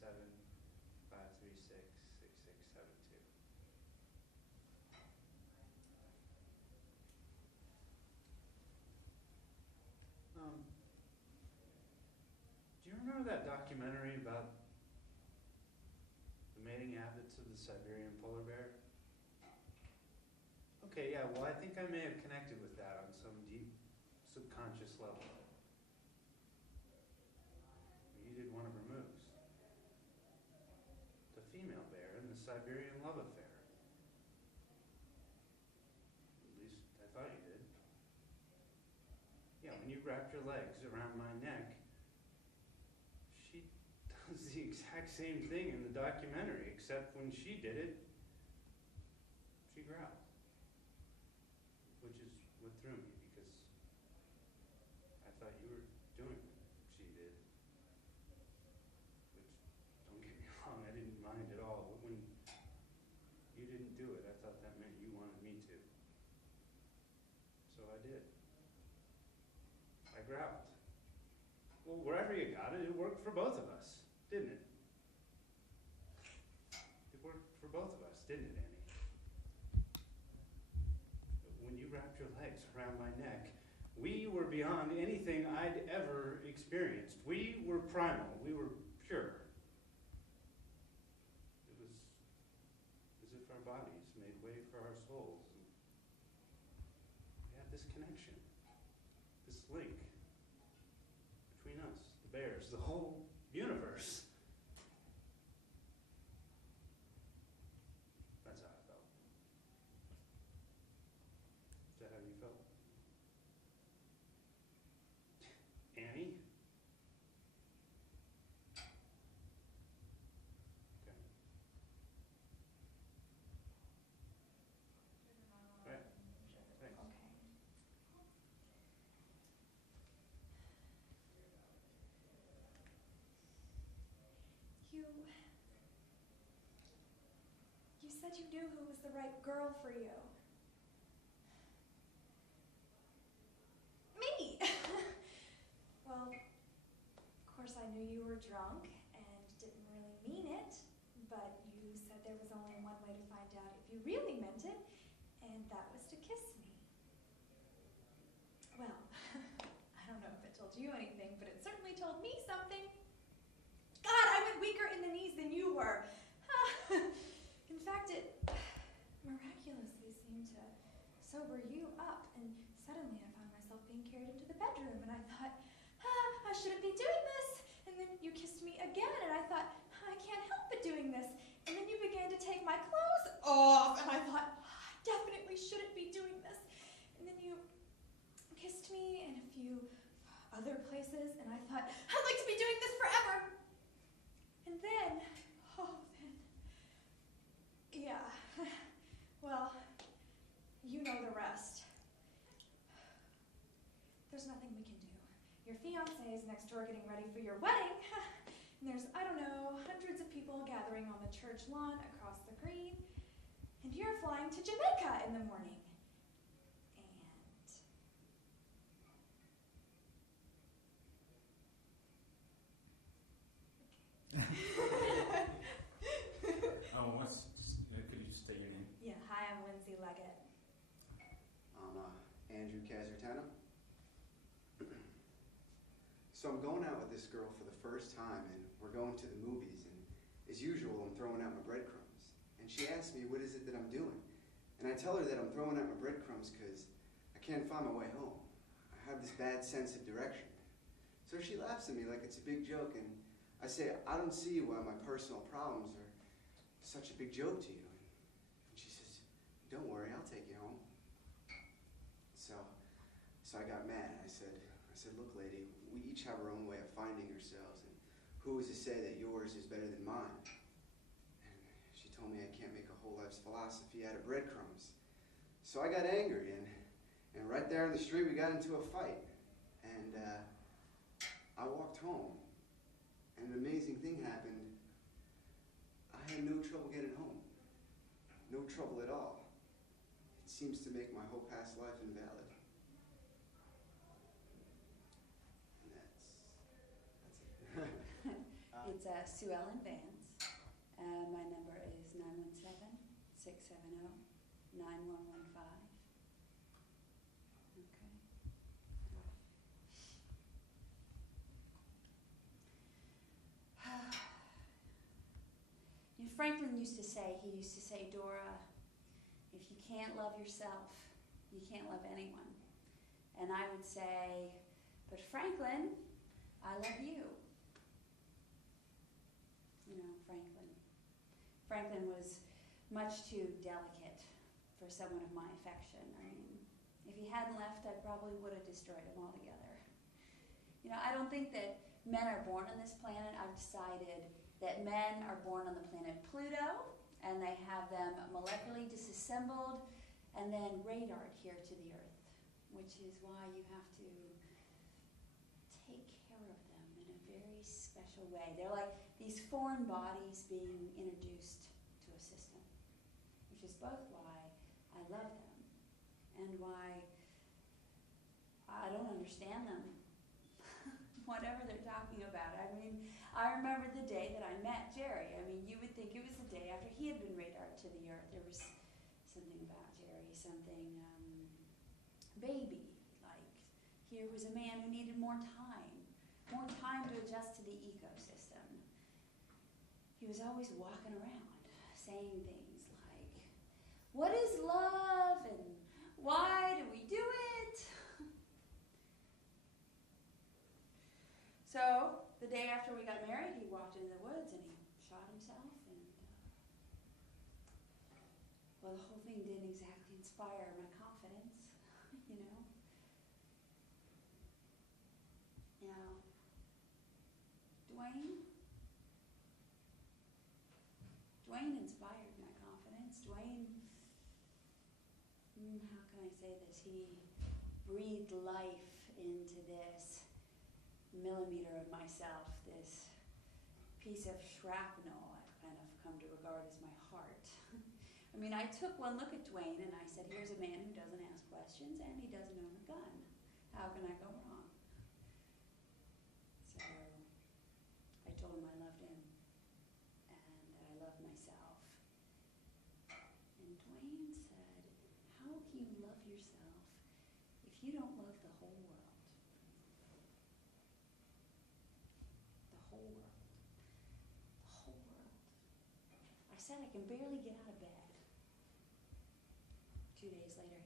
717-536-6672. Do you remember that documentary about the mating habits of the Siberian polar bear? Okay, yeah, well, I think I may have connected with that on some deep subconscious level. You did one of her moves. The female bear in the Siberian love affair. At least I thought you did. Yeah, when you wrapped your legs around my neck, she does the exact same thing in the documentary, except when she did it, she growled. Which is what threw me, because I thought you were doing what she did. Which, don't get me wrong, I didn't mind at all, but when you didn't do it, I thought that meant you wanted me to. So I did. I growled. Well, wherever you got it, it worked for both of us, didn't it? It worked for both of us, didn't it, Annie? When you wrapped your legs around my neck, we were beyond anything I'd ever experienced. We were primal. We were pure. It was as if our bodies made way for our souls. And we had this connection, this link between us, the bears, the whole universe. That's how I felt. Is that how you felt? Annie? Okay. Right. Thanks. Okay. You said you knew who was the right girl for you. Me! Well, of course I knew you were drunk and didn't really mean it, but you said there was only one way to find out if you really meant it, and that was to kiss me. Well, I don't know if it told you anything, but it certainly told me something. God, I went weaker in the knees than you were. In fact, it miraculously seemed to sober you up, and suddenly I found myself being carried into the bedroom, and I thought, I shouldn't be doing this. And then you kissed me again, and I thought, I can't help but doing this. And then you began to take my clothes off, and I thought, I definitely shouldn't be doing this. And then you kissed me in a few other places, and I thought, I'd like to be doing this forever. And then, yeah, well, you know the rest. There's nothing we can do. Your fiancé is next door getting ready for your wedding, and there's, I don't know, hundreds of people gathering on the church lawn across the green, and you're flying to Jamaica in the morning. Could you state your name? Yeah, hi, I'm Lindsay Leggett. I'm Andrew Casartano. So I'm going out with this girl for the first time, and we're going to the movies, and as usual, I'm throwing out my breadcrumbs. And she asks me, what is it that I'm doing? And I tell her that I'm throwing out my breadcrumbs because I can't find my way home. I have this bad sense of direction. So she laughs at me like it's a big joke, and I say, I don't see why my personal problems are such a big joke to you. And she says, don't worry, I'll take you home. So I got mad. I said, look, lady, we each have our own way of finding ourselves, and who is to say that yours is better than mine? And she told me I can't make a whole life's philosophy out of breadcrumbs. So I got angry, and right there on the street we got into a fight. And I walked home, and an amazing thing happened. I had no trouble getting home. No trouble at all. It seems to make my whole past life invalid. And that's it. It's It's Sue Ellen Vance. My number is 917-670-9115. Okay. Franklin used to say, Dora, if you can't love yourself, you can't love anyone. And I would say, but Franklin, I love you. You know, Franklin was much too delicate for someone of my affection. I mean, if he hadn't left, I probably would have destroyed him altogether. You know, I don't think that men are born on this planet. I've decided that men are born on the planet Pluto, and they have them molecularly disassembled and then radared here to the Earth, which is why you have to take care of them in a very special way. They're like these foreign bodies being introduced to a system, which is both why I love them and why I don't understand them, whatever they're talking about. I mean, I remember the day that I met Jerry. I mean, you would think it was the day after he had been radared to the Earth. There was something about Jerry, something baby, like here was a man who needed more time to adjust to the ecosystem. He was always walking around saying things like, what is love and why do we do it? So the day after we got married, he walked into the woods and he shot himself, and well, the whole thing didn't exactly inspire my confidence, you know. Now, Dwayne inspired my confidence. Dwayne, how can I say this? He breathed life into this millimeter of myself, this piece of shrapnel I've kind of come to regard as my heart. I mean, I took one look at Dwayne and I said, here's a man who doesn't ask questions and he doesn't own a gun. How can I go wrong? So I told him I loved him and that I loved myself. And Dwayne said, how can you love yourself if you don't love the whole world? The whole world. The whole world. I said I can barely get out of bed. 2 days later,